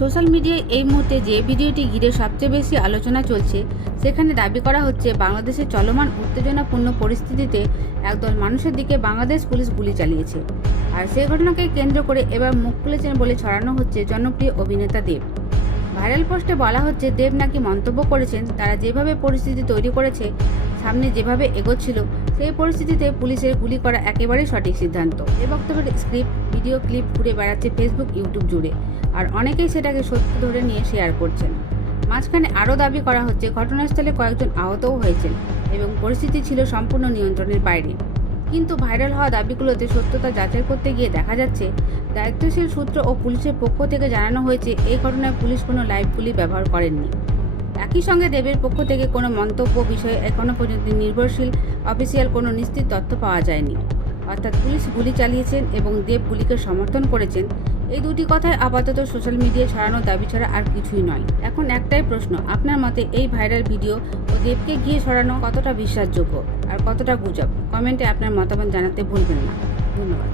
Social মিডিয়ায় এই মুহূর্তে যে ভিডিওটি ঘিরে সবচেয়ে বেশি আলোচনা চলছে, সেখানে দাবি করা হচ্ছে বাংলাদেশের চলমান উত্তেজনাপূর্ণ পরিস্থিতিতে একদল মানুষের দিকে বাংলাদেশ পুলিশ গুলি চালিয়েছে। আর সেই ঘটনাকে কেন্দ্র করে এবার মুখ খুলেছেন বলে ছড়ানো হচ্ছে জনপ্রিয় অভিনেতা দেব। ভাইরাল পোস্টে বলা হচ্ছে, দেব নাকি মন্তব্য করেছেন, তারা যেভাবে পরিস্থিতি তৈরি করেছে, সামনে যেভাবে এগোচ্ছিল, সেই পরিস্থিতিতে পুলিশের গুলি করা একেবারেই সঠিক সিদ্ধান্ত। এই বক্তব্যের স্ক্রিপ্ট ভিডিও ক্লিপ ঘুরে বেড়াচ্ছে ফেসবুক, ইউটিউব জুড়ে, আর অনেকেই সেটাকে সত্য ধরে নিয়ে শেয়ার করছেন। মাঝখানে আরও দাবি করা হচ্ছে ঘটনাস্থলে কয়েকজন আহতও হয়েছেন এবং পরিস্থিতি ছিল সম্পূর্ণ নিয়ন্ত্রণের বাইরে। কিন্তু ভাইরাল হওয়া দাবিগুলোতে সত্যতা যাচাই করতে গিয়ে দেখা যাচ্ছে, দায়িত্বশীল সূত্র ও পুলিশের পক্ষ থেকে জানানো হয়েছে এই ঘটনায় পুলিশ কোনো লাইভ গুলি ব্যবহার করেননি। একই সঙ্গে দেবের পক্ষ থেকে কোনো মন্তব্য বিষয়ে এখনও পর্যন্ত নির্ভরশীল অফিসিয়াল কোনো নিশ্চিত তথ্য পাওয়া যায়নি। অর্থাৎ পুলিশ গুলি চালিয়েছেন এবং দেব গুলিকে সমর্থন করেছেন, এই দুটি কথাই আপাতত সোশ্যাল মিডিয়ায় ছড়ানো দাবি ছাড়া আর কিছুই নয়। এখন একটাই প্রশ্ন, আপনার মতে এই ভাইরাল ভিডিও ও দেবকে ঘিরে ছড়ানো কতটা বিশ্বাসযোগ্য আর কতটা গুজব? কমেন্টে আপনার মতামত জানাতে ভুলবেন না। ধন্যবাদ।